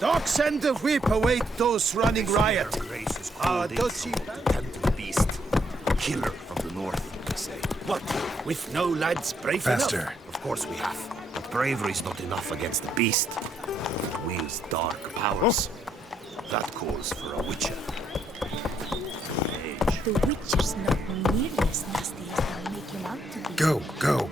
Dogs and the whip await those running riot. Grace is called don't see to tend to the beast. Killer from the north, they say. What? With no lads brave Faster. enough? Of course we have. But bravery's not enough against the beast. It wields dark powers. That calls for a witcher. The Witcher's not nearly as nasty as they make him out to be. Go, go.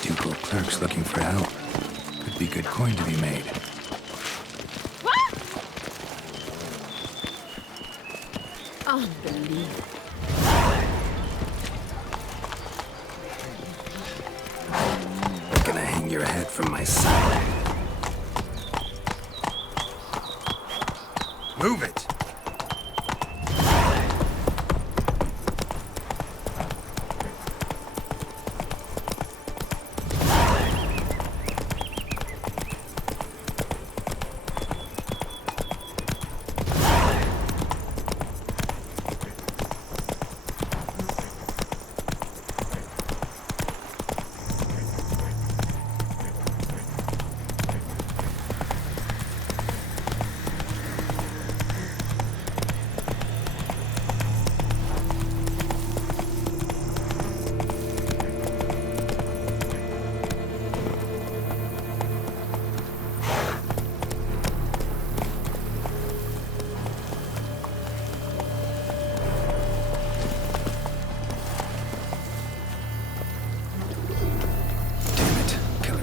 Ducal clerks looking for help. Could be good coin to be made. Unbelievable. Gonna hang your head from my side. Move it!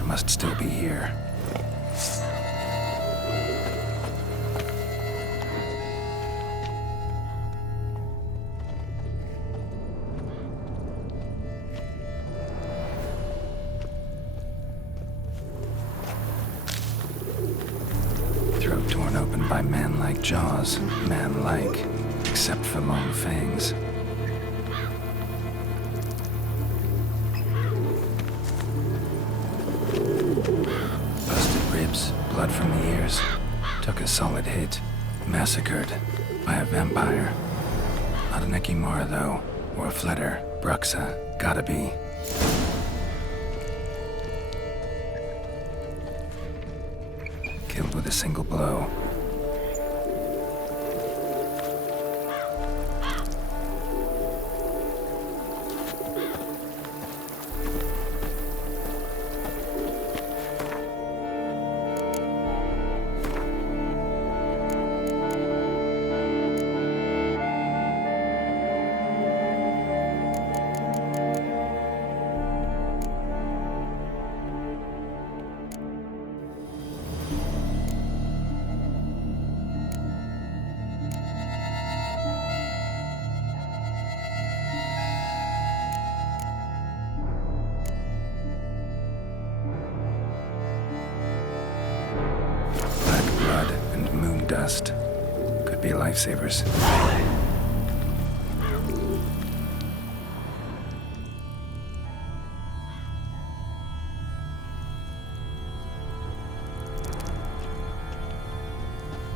Must still be here. Throat torn open by man-like jaws. Man-like, except for long fangs. Blood from the ears. Took a solid hit. Massacred by a vampire. Not an Ekimara, though. Or a Fletter. Bruxa. Gotta be. Killed with a single blow. Dust. Could be lifesavers.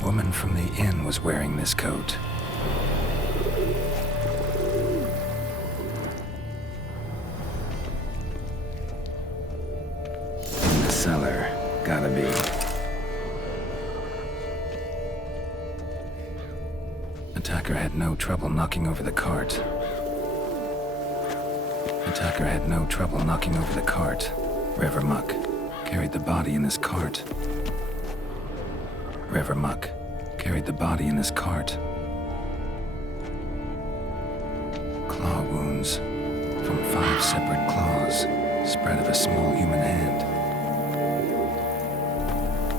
Woman from the inn was wearing this coat. In the cellar. Gotta be. Attacker had no trouble knocking over the cart. Attacker had no trouble knocking over the cart. Rivermuck carried the body in his cart. River Muck carried the body in his cart. Claw wounds from 5 separate claws, spread of a small human hand.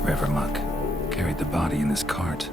River Muck carried the body in his cart.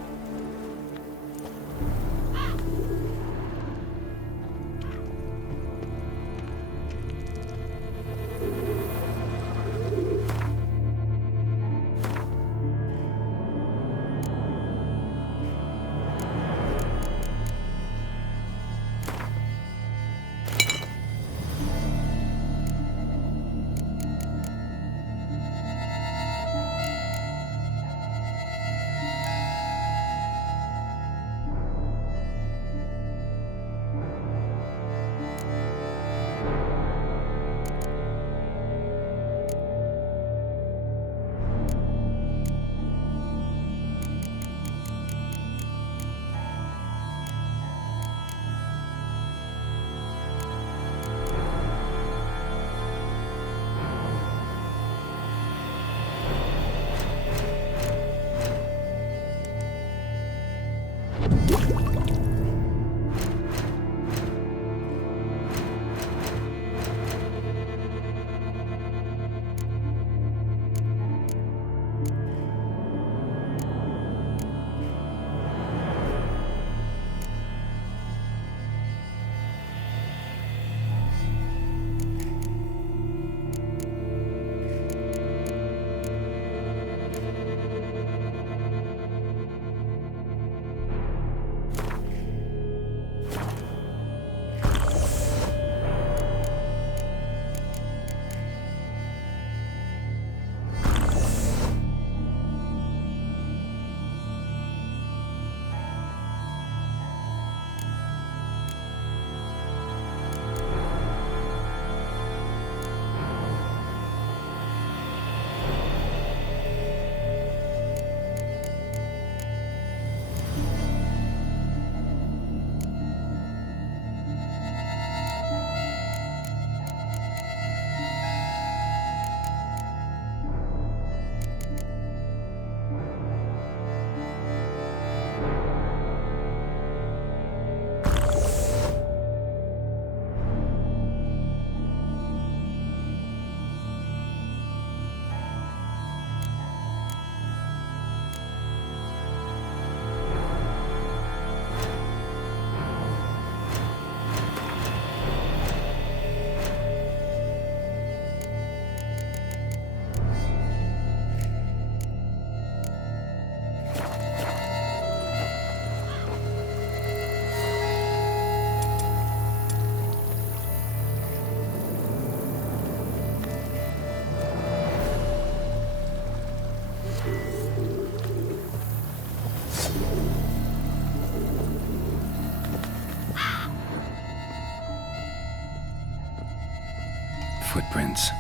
Footprints.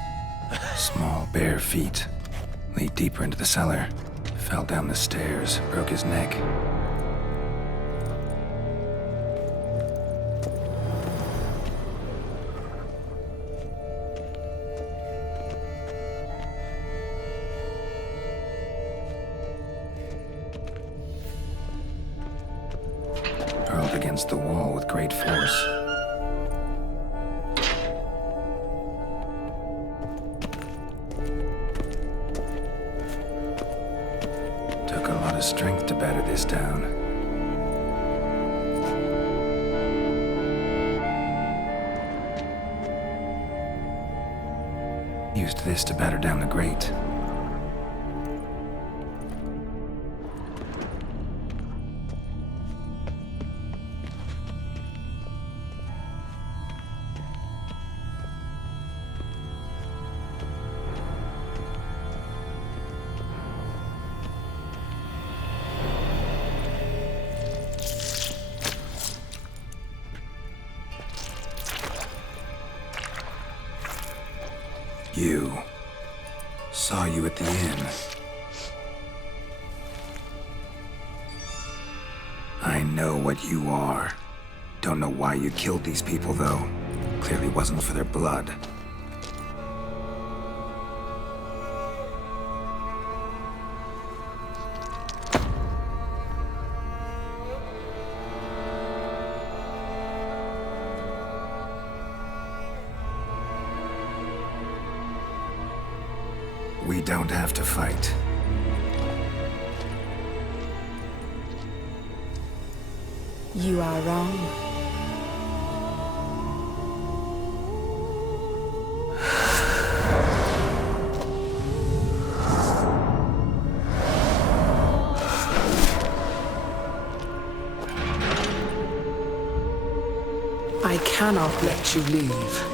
Small, bare feet. Lead deeper into the cellar. Fell down the stairs, broke his neck. Hurled against the wall with great force. Took a lot of strength to batter this down. Used this to batter down the grate. You. Saw you at the inn. I know what you are. Don't know why you killed these people, though. Clearly wasn't for their blood. don't have to fight. You are wrong. I cannot let you leave.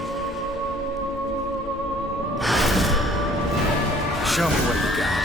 Show me what you got.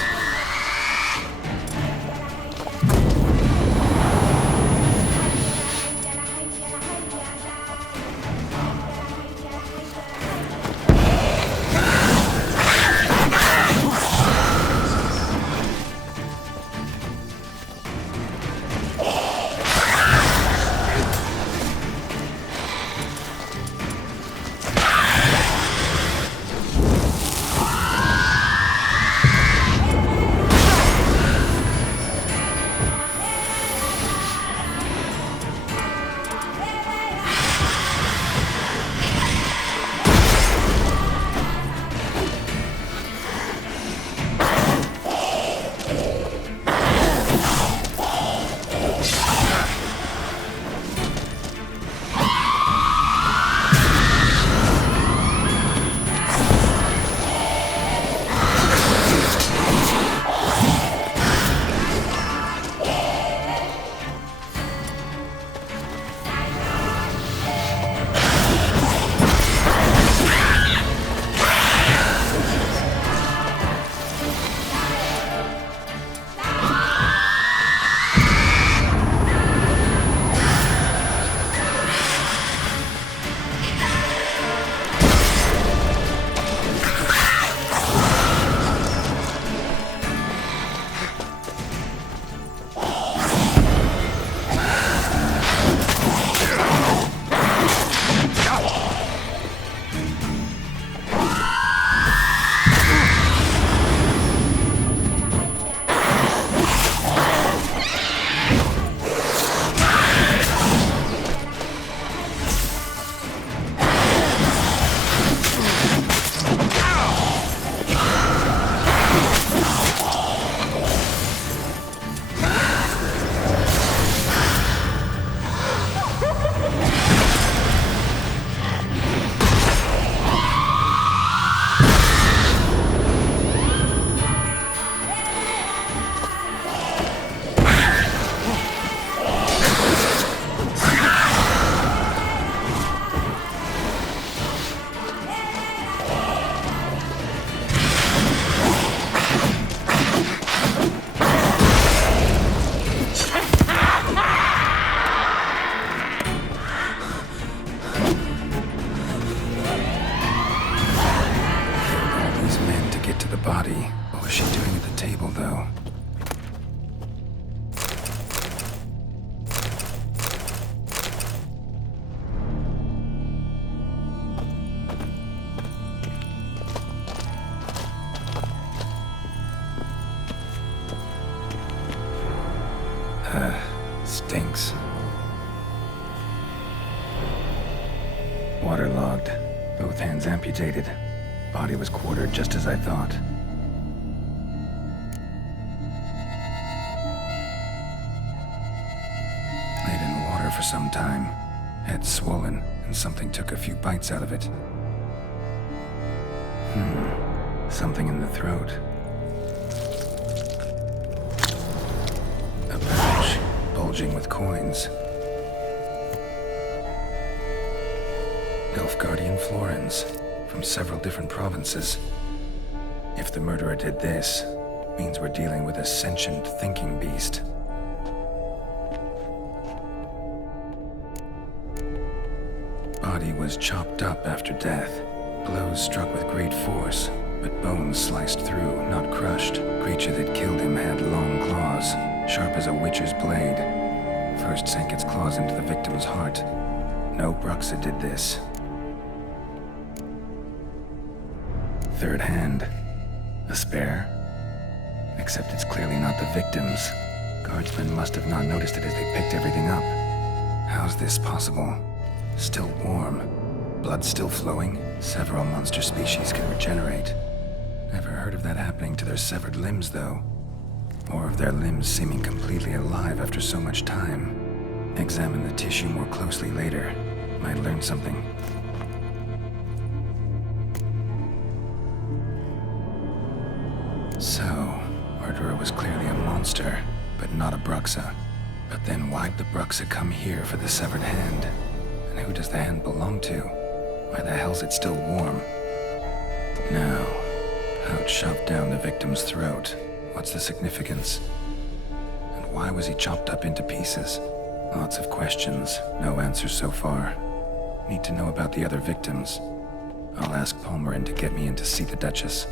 What was she doing at the table, though? Stinks. Waterlogged. Both hands amputated. Body was quartered just as I thought. Laid in water for some time. Head swollen, and something took a few bites out of it. Something in the throat. A pouch, bulging with coins. Nilfgaardian florins, from several different provinces. If the murderer did this, means we're dealing with a sentient thinking beast. Body was chopped up after death. Blows struck with great force, but bones sliced through, not crushed. Creature that killed him had long claws, sharp as a witcher's blade. First sank its claws into the victim's heart. No Bruxa did this. Third hand. A spare? Except it's clearly not the victim's. Guardsmen must have not noticed it as they picked everything up. How's this possible? Still warm. Blood still flowing. Several monster species can regenerate. Never heard of that happening to their severed limbs, though. Or of their limbs seeming completely alive after so much time. Examine the tissue more closely later. Might learn something. So, murderer was clearly a monster, but not a Bruxa. But then why'd the Bruxa come here for the severed hand? And who does the hand belong to? Why the hell's it still warm? Now, how it shoved down the victim's throat. What's the significance? And why was he chopped up into pieces? Lots of questions, no answers so far. Need to know about the other victims. I'll ask Palmerin to get me in to see the Duchess.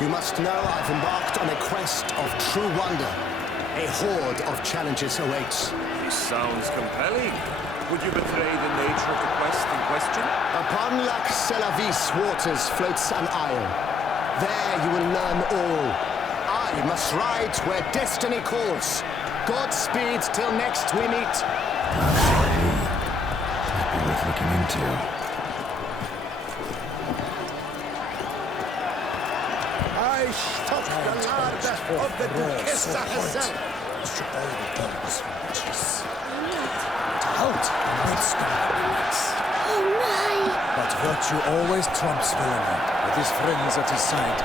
You must know I've embarked on a quest of true wonder. A horde of challenges awaits. This sounds compelling. Would you betray the nature of the quest in question? Upon Lac Selavis waters floats an isle. There you will learn all. I must ride where destiny calls. Godspeed till next we meet. Might be worth looking into. I stopped the larder of the Duchessa herself. Out amidst the rocks. Oh my! But virtue always trumps villainy. With his friends at his side,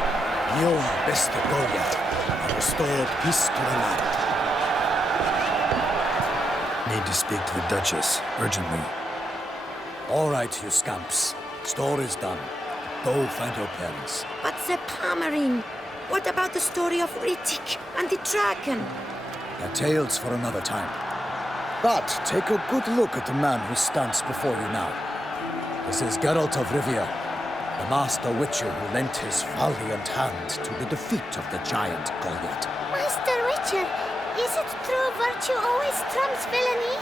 Guillaume best to go yet. and restored peace to the land. Need to speak to the Duchess, urgently. All right, you scamps. Store is done. Go find your parents. But the Pomerine, what about the story of Rittik and the dragon? They're tales for another time. But take a good look at the man who stands before you now. This is Geralt of Rivia, the master witcher who lent his valiant hand to the defeat of the giant Goliath. Master Witcher, is it true virtue always trumps villainy?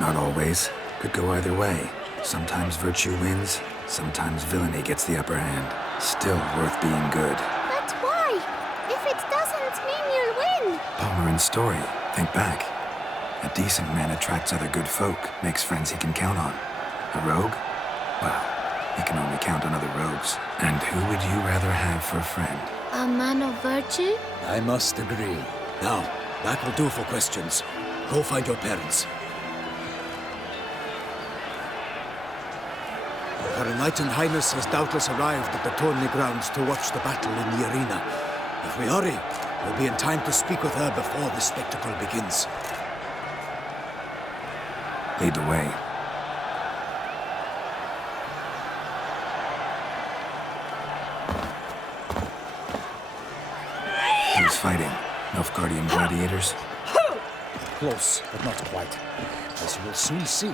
Not always. Could go either way. Sometimes virtue wins, sometimes villainy gets the upper hand. Still worth being good. But why? If it doesn't mean you'll win. Palmerin's story. Think back. A decent man attracts other good folk, makes friends he can count on. A rogue? Well, he can only count on other rogues. And who would you rather have for a friend? A man of virtue? I must agree. Now, that will do for questions. Go find your parents. Her Enlightened Highness has doubtless arrived at the tourney grounds to watch the battle in the arena. If we hurry, we'll be in time to speak with her before the spectacle begins. Lead the way. Who's fighting? Nilfgaardian gladiators? Close, but not quite. As you will soon see.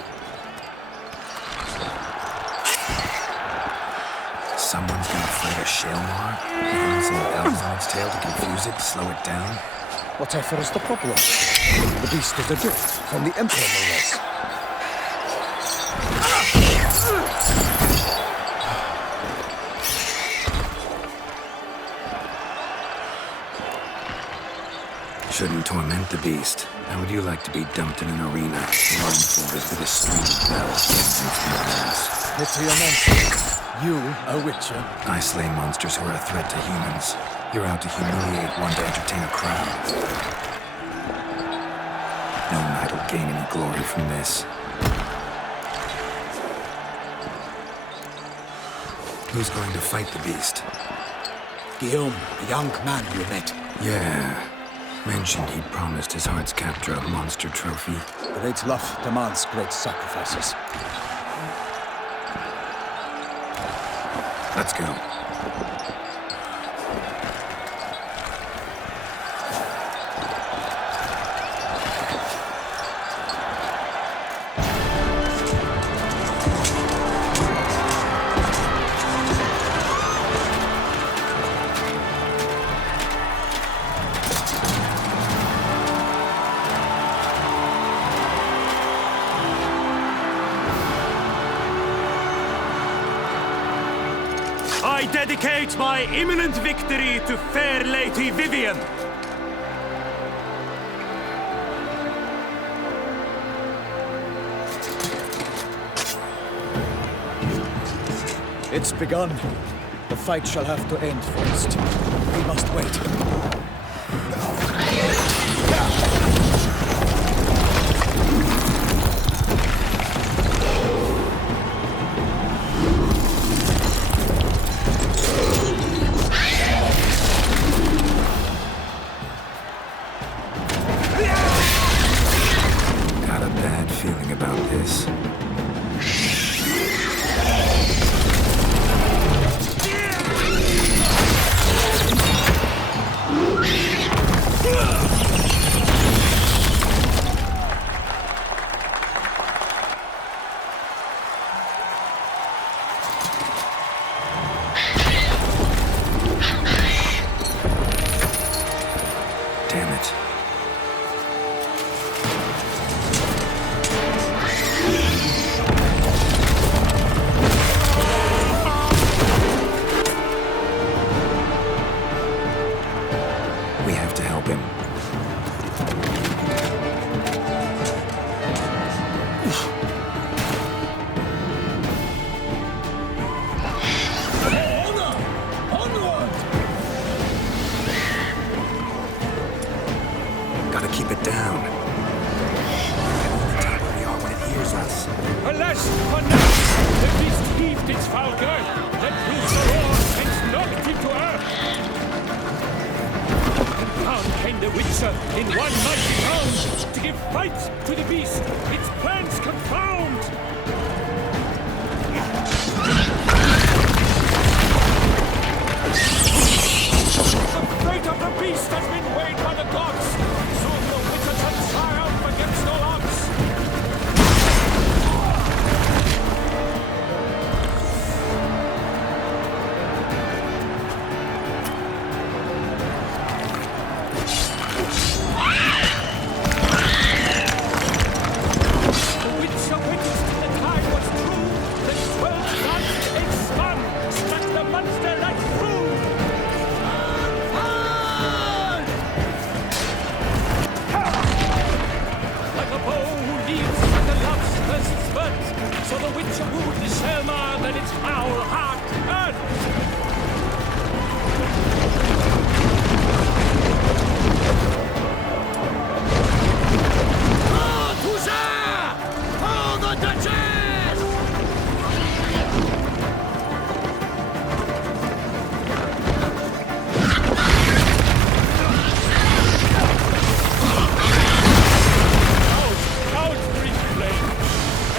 Someone's gonna fight a Shaelmar? Even some elves on its tail to confuse it, slow it down? Whatever is the problem? The beast is a gift from the Emperor, no less. Shouldn't torment the beast. How would you like to be dumped in an arena, blindfolded with a string of bells against its ass? Pity a monster. You, a witcher. I slay monsters who are a threat to humans. You're out to humiliate one to entertain a crowd. No knight will gain any glory from this. Who's going to fight the beast? Guillaume, the young man you met. Yeah. Mentioned he'd promised his heart's captor a monster trophy. Great love demands great sacrifices. Let's go. I dedicate my imminent victory to fair Lady Vivian. It's begun. The fight shall have to end first. We must wait. Got a bad feeling about this. Damn it. We have to help him. Gotta keep it down. The top we are when it hears us. Alas, for now, the beast heaved its foul girth. the Witcher in one mighty round to give fight to the beast, its plans confound! The fate of the beast has been weighed by the gods! Soon the Witcher shall triumph against all odds! So the Witcher wooed the Selma, then its foul heart earth. Oh, Touza! Oh, the Duchess! Out, brief flame!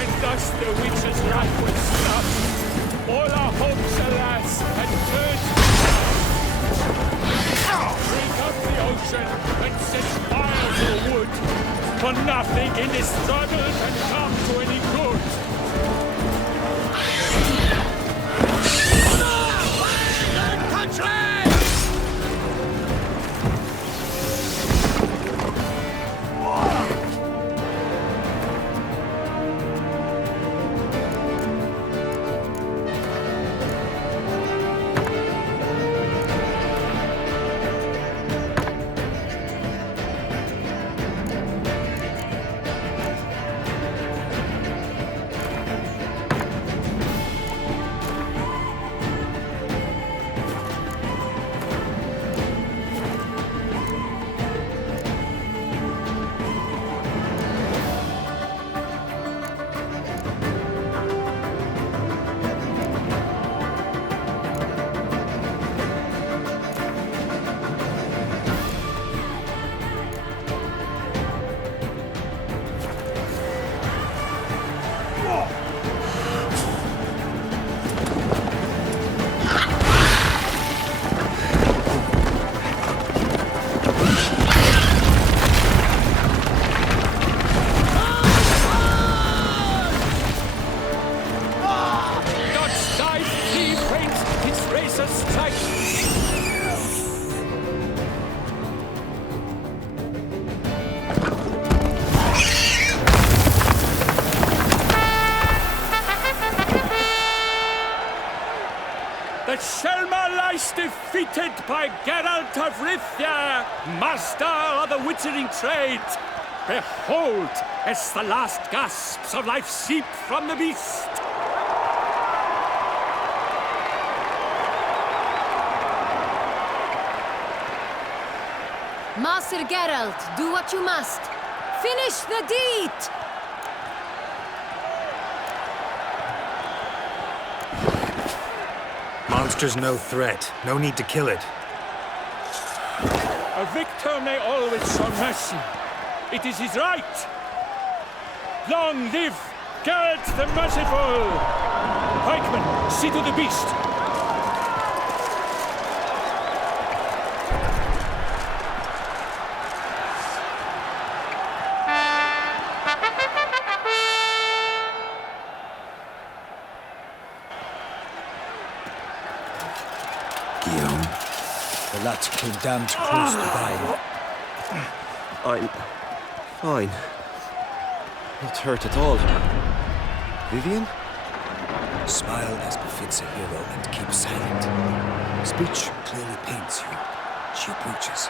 And thus the Witcher's life was snuffed. All our hopes, alas, had turned. Drink up the ocean and set fire to wood. For nothing in this struggle can come to any good. Country! The Selma lies defeated by Geralt of Rivia, master of the witchering trade. Behold, as the last gasps of life seep from the beast. Master Geralt, do what you must. Finish the deed! Monster's no threat. No need to kill it. A victor may always show mercy. It is his right. Long live Geralt the Merciful! Pikeman, see to the beast. The lad came down too close to dying. I'm fine. Not hurt at all. Vivian? Smile as befits a hero and keep silent. Speech clearly pains you. She approaches.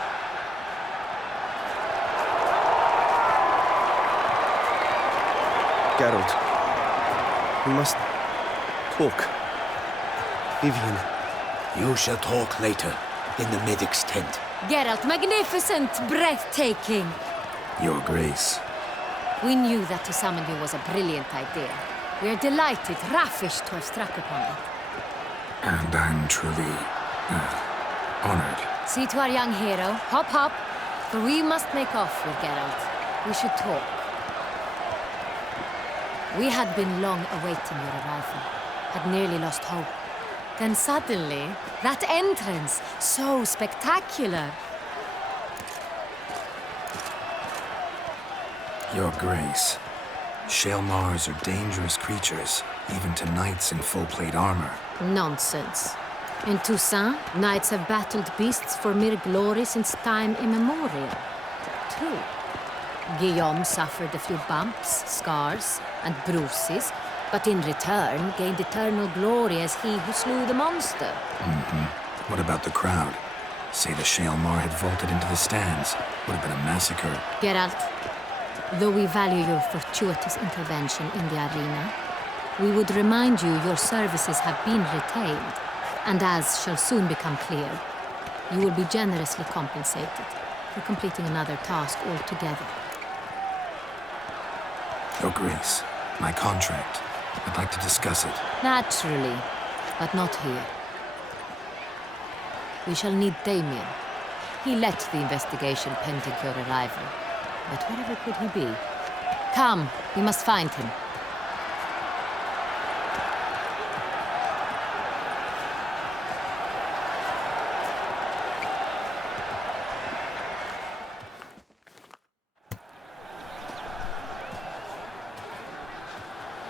Geralt. We must talk. Vivian. You shall talk later, in the medic's tent. Geralt, magnificent, breathtaking. Your Grace. We knew that to summon you was a brilliant idea. We are delighted, ravished to have struck upon it. And I'm truly honored. See to our young hero. Hop, hop. For we must make off with Geralt. We should talk. We had been long awaiting your arrival, had nearly lost hope. Then suddenly, that entrance, so spectacular. Your Grace. Shaelmars are dangerous creatures, even to knights in full-plate armor. Nonsense. In Toussaint, knights have battled beasts for mere glory since time immemorial. True. Guillaume suffered a few bumps, scars, and bruises, but in return gained eternal glory as he who slew the monster. What about the crowd? Say the Shaelmar had vaulted into the stands. Would have been a massacre. Geralt, though we value your fortuitous intervention in the arena, we would remind you your services have been retained, and as shall soon become clear, you will be generously compensated for completing another task altogether. Your Grace, my contract. I'd like to discuss it. Naturally, but not here. We shall need Damien. He led the investigation pending your arrival. But wherever could he be? Come, we must find him.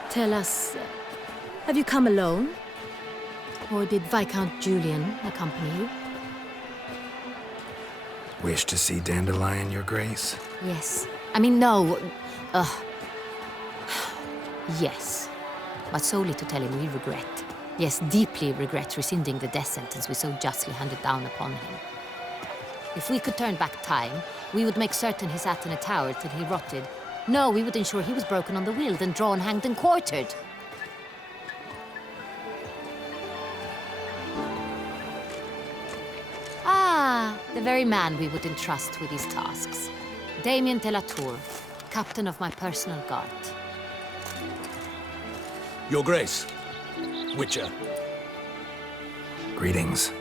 Tell us, have you come alone? Or did Viscount Julian accompany you? Wish to see Dandelion, Your Grace? Yes. I mean, no. Yes. But solely to tell him we regret. Yes, deeply regret rescinding the death sentence we so justly handed down upon him. If we could turn back time, we would make certain he sat in a tower till he rotted. No, we would ensure he was broken on the wheel, then drawn, hanged, and quartered. Ah, the very man we would entrust with these tasks. Damien de la Tour, captain of my personal guard. Your Grace. Witcher. Greetings.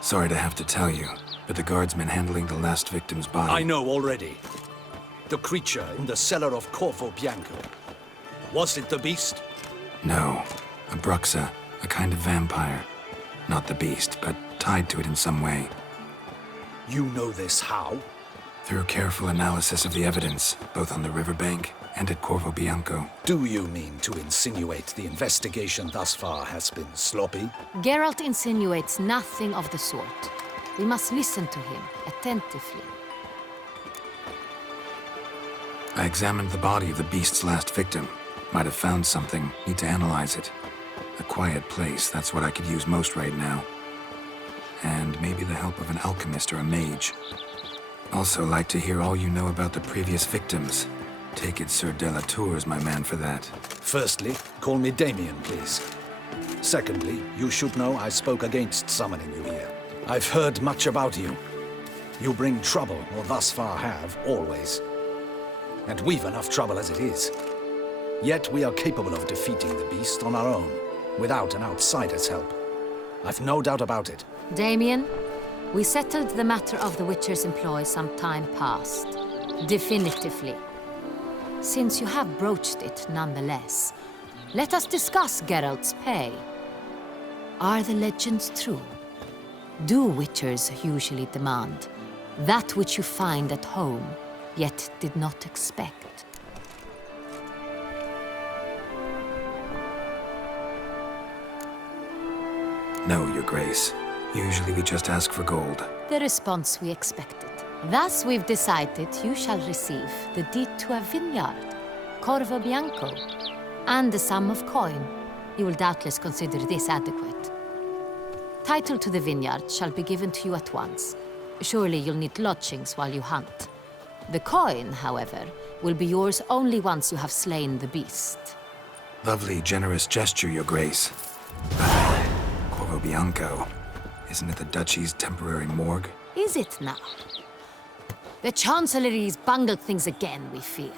Sorry to have to tell you, but the guardsman handling the last victim's body... I know already. The creature in the cellar of Corvo Bianco. Was it the beast? No. A Bruxa, a kind of vampire. Not the beast, but tied to it in some way. You know this how? Through careful analysis of the evidence, both on the riverbank and at Corvo Bianco. Do you mean to insinuate the investigation thus far has been sloppy? Geralt insinuates nothing of the sort. We must listen to him attentively. I examined the body of the beast's last victim. Might have found something. Need to analyze it. A quiet place, that's what I could use most right now. And maybe the help of an alchemist or a mage. Also like to hear all you know about the previous victims. Take it Sir de la Tour is my man for that. Firstly, call me Damien, please. Secondly, you should know I spoke against summoning you here. I've heard much about you. You bring trouble, or thus far have, always. And we've enough trouble as it is. Yet we are capable of defeating the beast on our own, without an outsider's help. I've no doubt about it. Damien, we settled the matter of the Witcher's employ some time past. Definitively. Since you have broached it nonetheless, let us discuss Geralt's pay. Are the legends true? Do Witchers usually demand that which you find at home, yet did not expect? No, Your Grace. Usually we just ask for gold. The response we expected. Thus we've decided you shall receive the deed to a vineyard, Corvo Bianco, and the sum of coin. You will doubtless consider this adequate. Title to the vineyard shall be given to you at once. Surely you'll need lodgings while you hunt. The coin, however, will be yours only once you have slain the beast. Lovely, generous gesture, Your Grace. Corvo Bianco. Isn't it the Duchy's temporary morgue? Is it now? The Chancellery's bungled things again, we fear.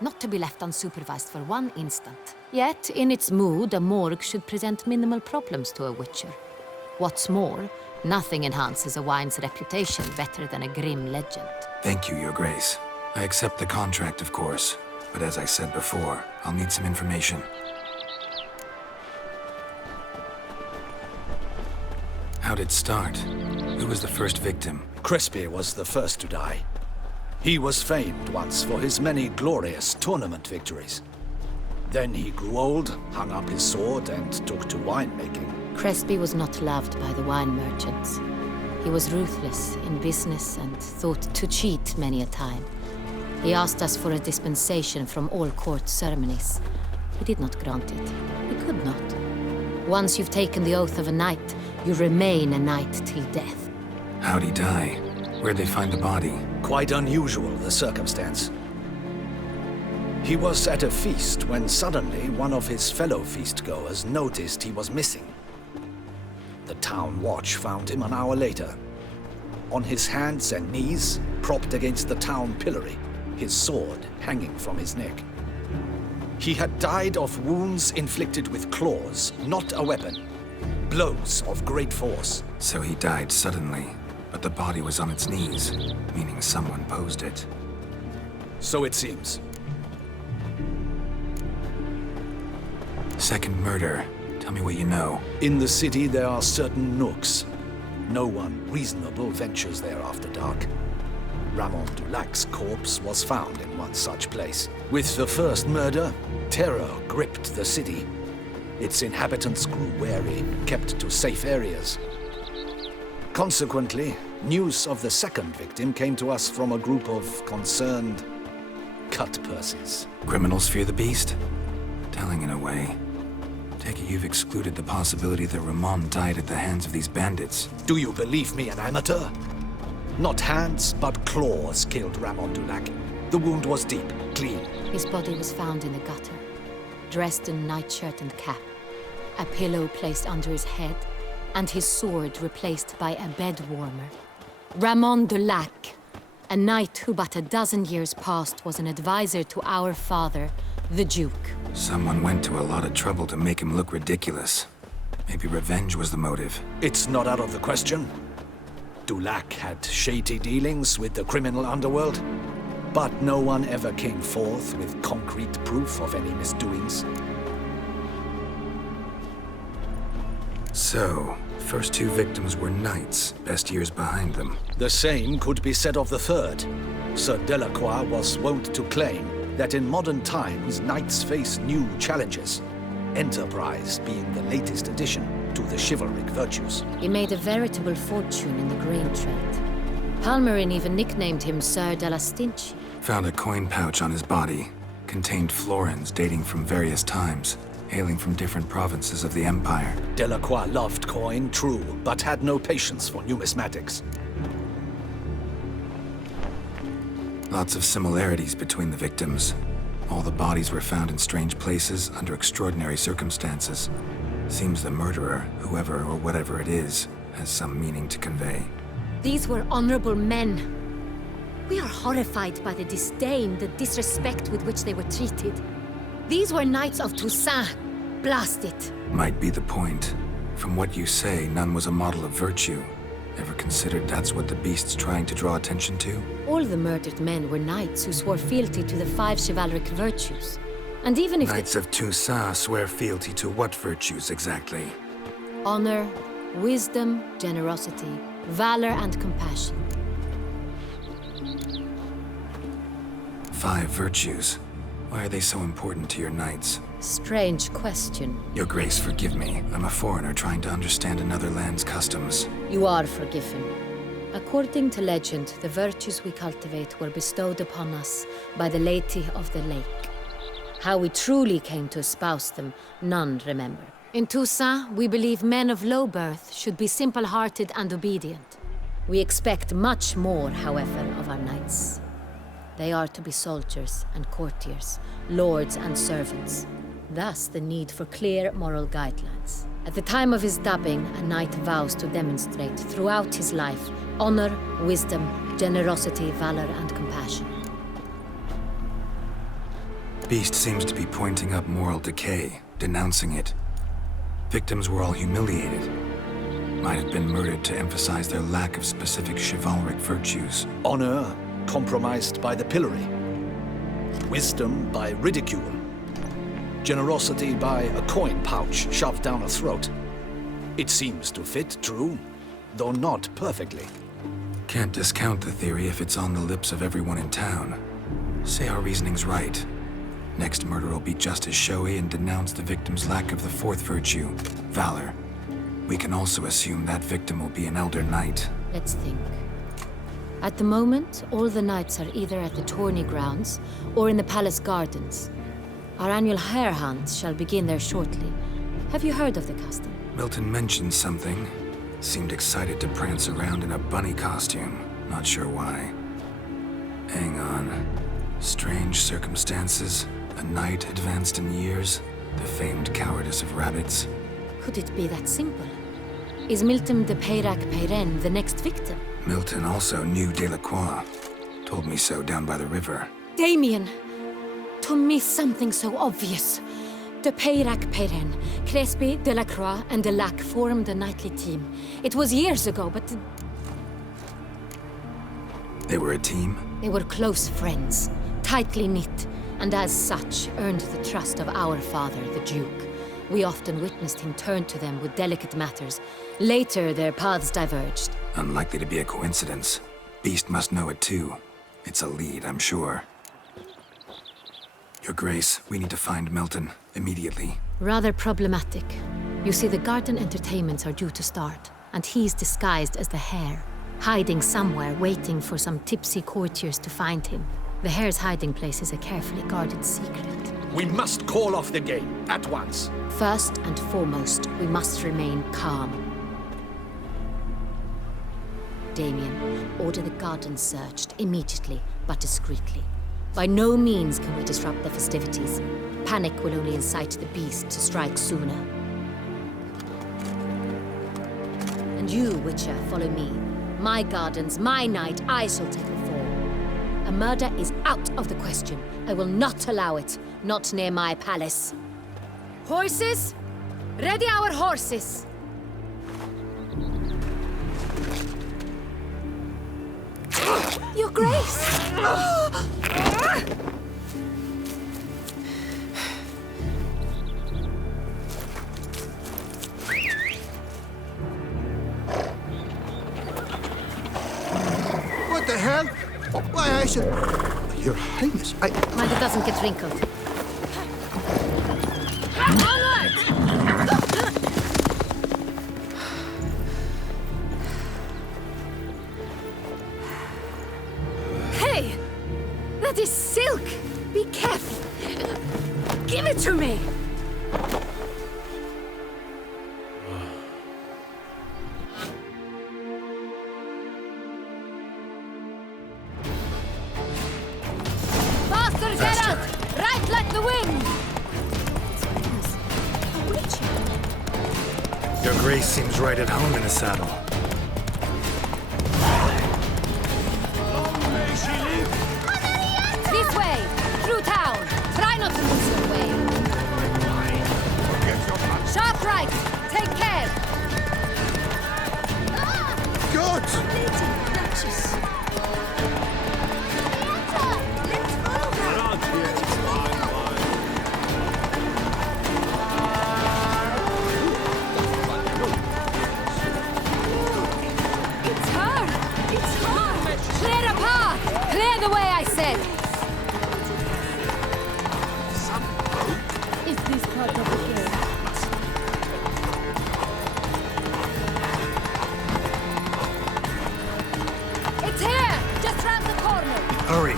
Not to be left unsupervised for one instant. Yet, in its mood, a morgue should present minimal problems to a Witcher. What's more, Nothing enhances a wine's reputation better than a grim legend. Thank you, Your Grace. I accept the contract, of course. But as I said before, I'll need some information. How'd it start? Who was the first victim? Crespi was the first to die. He was famed once for his many glorious tournament victories. Then he grew old, hung up his sword, and took to winemaking. Crespi was not loved by the wine merchants. He was ruthless in business and thought to cheat many a time. He asked us for a dispensation from all court ceremonies. We did not grant it. We could not. Once you've taken the oath of a knight, you remain a knight till death. How'd he die? Where'd they find the body? Quite unusual, the circumstance. He was at a feast when suddenly one of his fellow feastgoers noticed he was missing. The town watch found him an hour later. On his hands and knees, propped against the town pillory, his sword hanging from his neck. He had died of wounds inflicted with claws, not a weapon. Blows of great force. So he died suddenly, but the body was on its knees, meaning someone posed it. So it seems. Second murder. Tell me what you know. In the city there are certain nooks. No one reasonable ventures there after dark. Ramon Dulac's corpse was found in one such place. With the first murder, terror gripped the city. Its inhabitants grew wary, kept to safe areas. Consequently, news of the second victim came to us from a group of concerned cut-purses. Criminals fear the beast? Telling in a way. Take it you've excluded the possibility that Ramon died at the hands of these bandits. Do you believe me an amateur? Not hands, but claws killed Ramon Dulac. The wound was deep, clean. His body was found in the gutter, dressed in nightshirt and cap, a pillow placed under his head, and his sword replaced by a bed warmer. Ramon Dulac, a knight who but a dozen years past was an advisor to our father, the Duke. Someone went to a lot of trouble to make him look ridiculous. Maybe revenge was the motive. It's not out of the question. Dulac had shady dealings with the criminal underworld, but no one ever came forth with concrete proof of any misdoings. So, first two victims were knights, best years behind them. The same could be said of the third. Sir Delacroix was wont to claim that in modern times, knights face new challenges, enterprise being the latest addition to the chivalric virtues. He made a veritable fortune in the grain trade. Palmerin even nicknamed him Sir de la Stinchi. Found a coin pouch on his body. Contained florins dating from various times, hailing from different provinces of the Empire. Delacroix loved coin, true, but had no patience for numismatics. Lots of similarities between the victims. All the bodies were found in strange places under extraordinary circumstances. Seems the murderer, whoever or whatever it is, has some meaning to convey. These were honorable men. We are horrified by the disdain, the disrespect with which they were treated. These were knights of Toussaint. Blast it. Might be the point. From what you say, none was a model of virtue. Ever considered that's what the beast's trying to draw attention to? All the murdered men were knights who swore fealty to the 5 chivalric virtues. And even if Knights of Toussaint swear fealty to what virtues exactly? honor, wisdom, generosity, valor, and compassion. 5 virtues. Why are they so important to your knights? Strange question. Your Grace, forgive me. I'm a foreigner trying to understand another land's customs. You are forgiven. According to legend, the virtues we cultivate were bestowed upon us by the Lady of the Lake. How we truly came to espouse them, none remember. In Toussaint, we believe men of low birth should be simple-hearted and obedient. We expect much more, however, of our knights. They are to be soldiers and courtiers, lords and servants. Thus, the need for clear moral guidelines. At the time of his dubbing, a knight vows to demonstrate throughout his life honor, wisdom, generosity, valor, and compassion. Beast seems to be pointing up moral decay, denouncing it. Victims were all humiliated. Might have been murdered to emphasize their lack of specific chivalric virtues. Honor compromised by the pillory. Wisdom by ridicule. Generosity by a coin pouch shoved down a throat. It seems to fit, true, though not perfectly. Can't discount the theory if it's on the lips of everyone in town. Say our reasoning's right. Next murder will be just as showy and denounce the victim's lack of the fourth virtue, valor. We can also assume that victim will be an elder knight. Let's think. At the moment, all the knights are either at the tourney grounds or in the palace gardens. Our annual hare hunt shall begin there shortly. Have you heard of the custom? Milton mentioned something. Seemed excited to prance around in a bunny costume. Not sure why. Hang on. Strange circumstances. A knight advanced in years. The famed cowardice of rabbits. Could it be that simple? Is Milton de Peyrac-Peyren the next victim? Milton also knew Delacroix. Told me so down by the river. Damien! To me, something so obvious. De Peyrac-Peyren, Crespi, Delacroix, and Delac formed a knightly team. It was years ago, but... They were a team? They were close friends, tightly knit, and as such, earned the trust of our father, the Duke. We often witnessed him turn to them with delicate matters. Later, their paths diverged. Unlikely to be a coincidence. Beast must know it too. It's a lead, I'm sure. Your Grace, we need to find Milton, immediately. Rather problematic. You see, the garden entertainments are due to start, and he's disguised as the hare, hiding somewhere, waiting for some tipsy courtiers to find him. The hare's hiding place is a carefully guarded secret. We must call off the game, at once. First and foremost, we must remain calm. Damien, order the garden searched, immediately, but discreetly. By no means can we disrupt the festivities. Panic will only incite the beast to strike sooner. And you, Witcher, follow me. My gardens, my night, I shall take the fall. A murder is out of the question. I will not allow it. Not near my palace. Horses? Ready our horses! Your Grace! What the hell? Why, I should... Your Highness, Mind it doesn't get wrinkled. Hey! That is silk! Be careful! Give it to me! Faster, Geralt! Right like the wind! Your Grace seems right at home in the saddle. This way! Through town! Try not to lose your way! Sharp right! Take care! God! It's her! It's her! Clear a path! Clear the way, I said! Is this part of the game? It's here! Just round the corner! Hurry!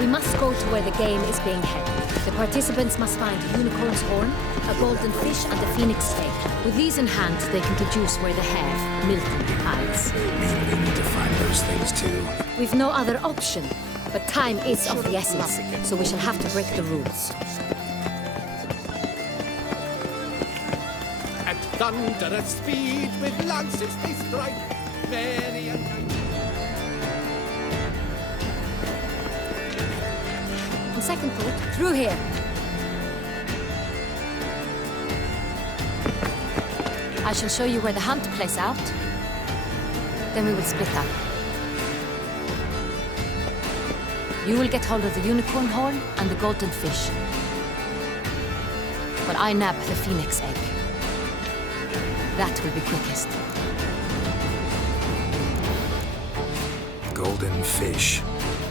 We must go to where the game is being held. The participants must find a unicorn's horn, a golden fish, and a phoenix snake. With these in hand, they can deduce where the hare, Milton, hides. Mean we need to find those things too. We've no other option, but time is of the essence, so we shall have to break the rules. At thunderous speed with lances they strike, very On second thought, through here. I shall show you where the hunt plays out. Then we will split up. You will get hold of the unicorn horn and the golden fish. While I nab the phoenix egg. That will be quickest. Golden fish.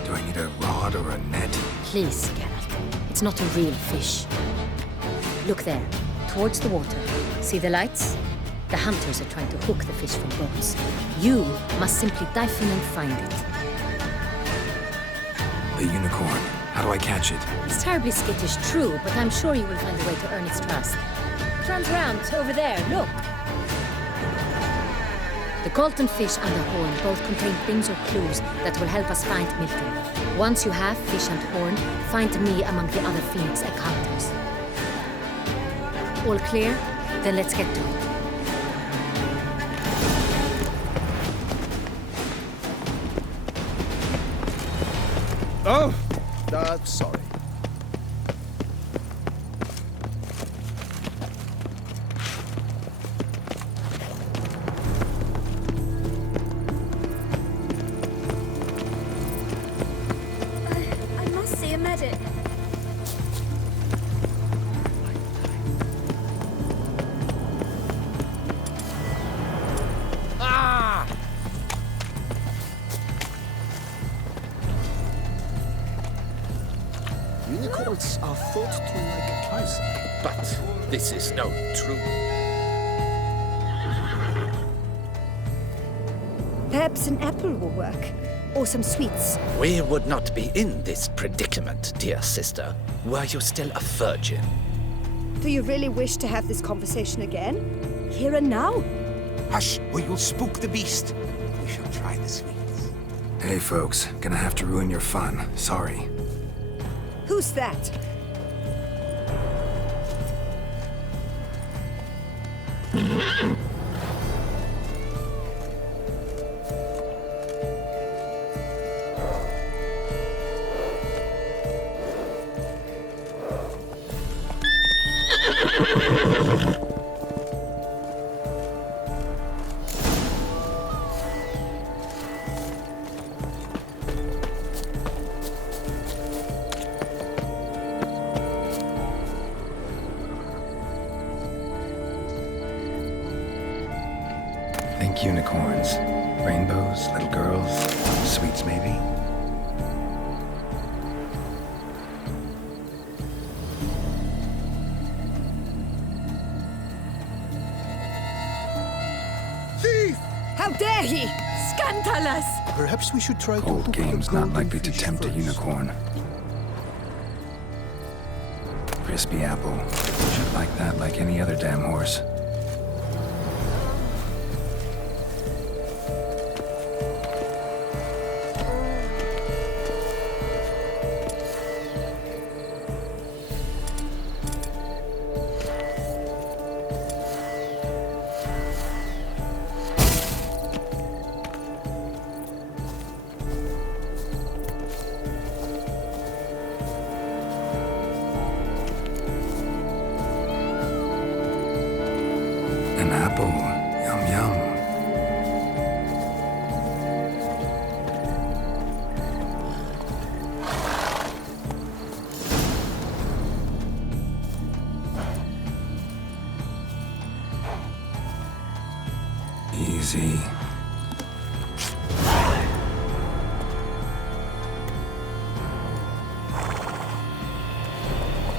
Do I need a rod or a net? Please, Geralt. It's not a real fish. Look there, towards the water. See the lights? The hunters are trying to hook the fish from boats. You must simply dive in and find it. The unicorn. How do I catch it? It's terribly skittish, true, but I'm sure you will find a way to earn its trust. Turn around, over there, look. The golden fish and the horn both contain things or clues that will help us find Milton. Once you have fish and horn, find me among the other phoenix egg hunters. All clear? Then let's get to it. Oh, sorry. I must see a medic. Unicorns are thought to like ice, but this is no true. Perhaps an apple will work, or some sweets. We would not be in this predicament, dear sister, were you still a virgin. Do you really wish to have this conversation again? Here and now? Hush, or you'll spook the beast. We shall try the sweets. Hey folks, gonna have to ruin your fun. Sorry. Who's that? Think unicorns. Rainbows, little girls, sweets maybe? Thief! How dare he! Scandalous! Perhaps we should try Old game's not likely to tempt a unicorn. Crispy apple. Should like that like any other damn horse. An apple. Yum yum. Easy.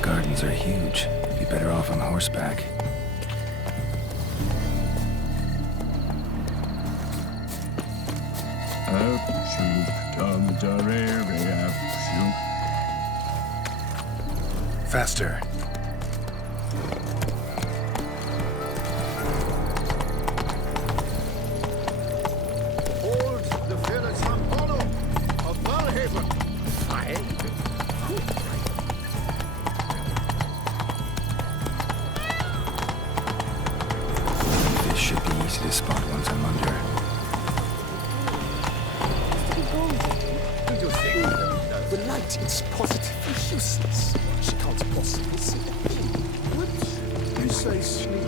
Gardens are huge. Be better off on horseback. Faster. Hold the village Apollo of Valhaven. This should be easy to spot once I'm under. The light is positively useless. She can't possibly see a thing. Precisely.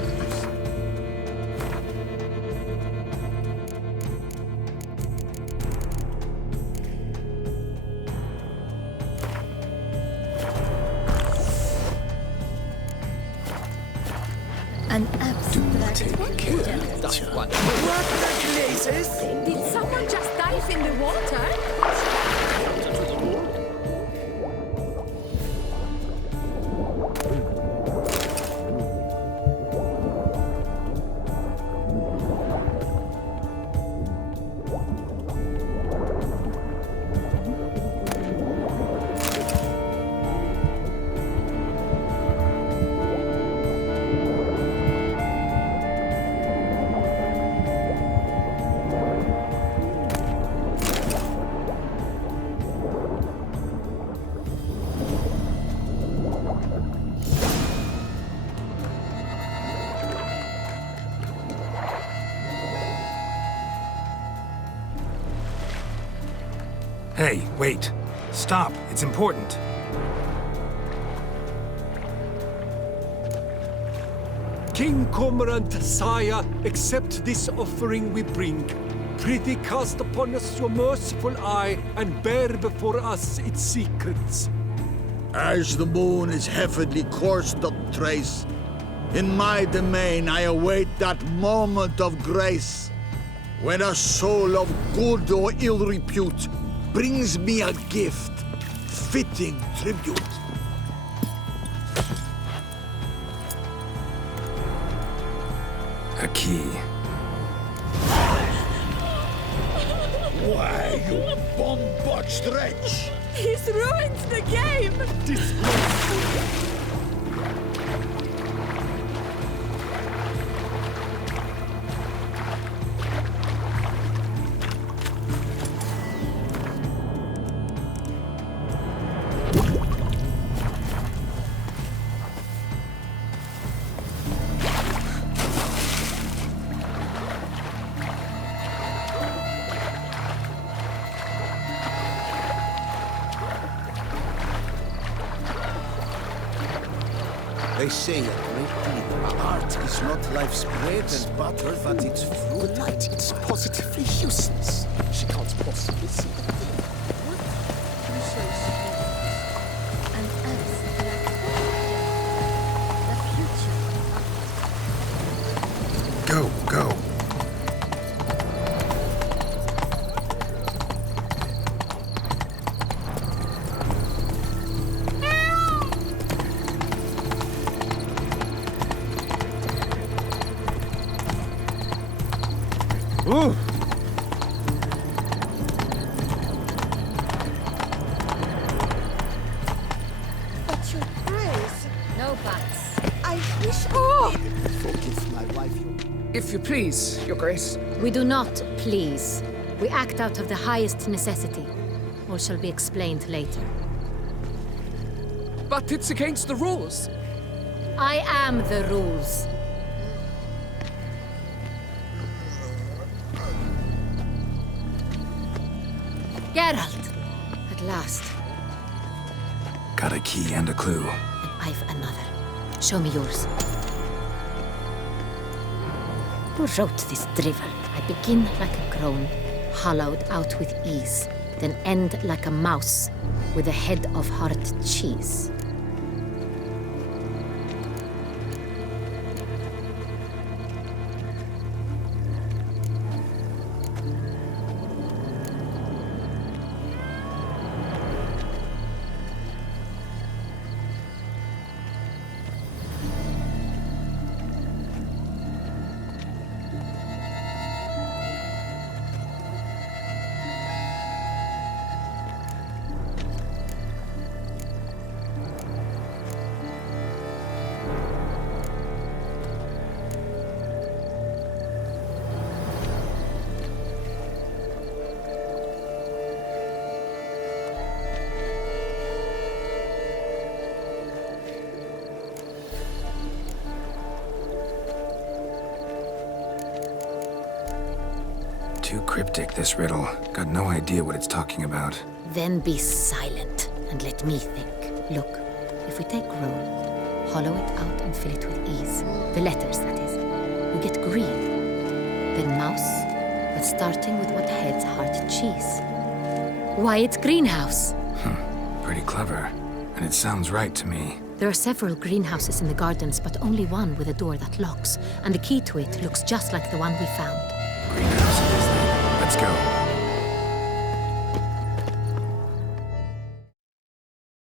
water? Hey, wait. Stop. It's important. King Cormorant, sire, accept this offering we bring. Prithee cast upon us your merciful eye, and bear before us its secrets. As the moon is heavily coursed up trace, in my domain I await that moment of grace, when a soul of good or ill repute brings me a gift, fitting tribute. A key. Why, you bomb-botched wretch! He's ruined the game! Disgraceful! They say a great deal. Art is not life's bread and butter, but its fruit. Good night. It's positively useless. She can't possibly see the thing. Go, go. Ooh. But your praise. No buts. I wish. Oh! Forgive my wife. If you please, Your Grace. We do not please. We act out of the highest necessity. All shall be explained later. But it's against the rules. I am the rules. Geralt! At last. Got a key and a clue. And I've another. Show me yours. Who wrote this drivel? I begin like a crone, hollowed out with ease, then end like a mouse, with a head of hard cheese. Too cryptic, this riddle. Got no idea what it's talking about. Then be silent and let me think. Look, if we take roll, hollow it out and fill it with ease. The letters, that is. You get green. Then mouse, but starting with what heads hard cheese. Why, it's greenhouse. Pretty clever. And it sounds right to me. There are several greenhouses in the gardens, but only one with a door that locks. And the key to it looks just like the one we found. Greenhouse it is then. Let's go.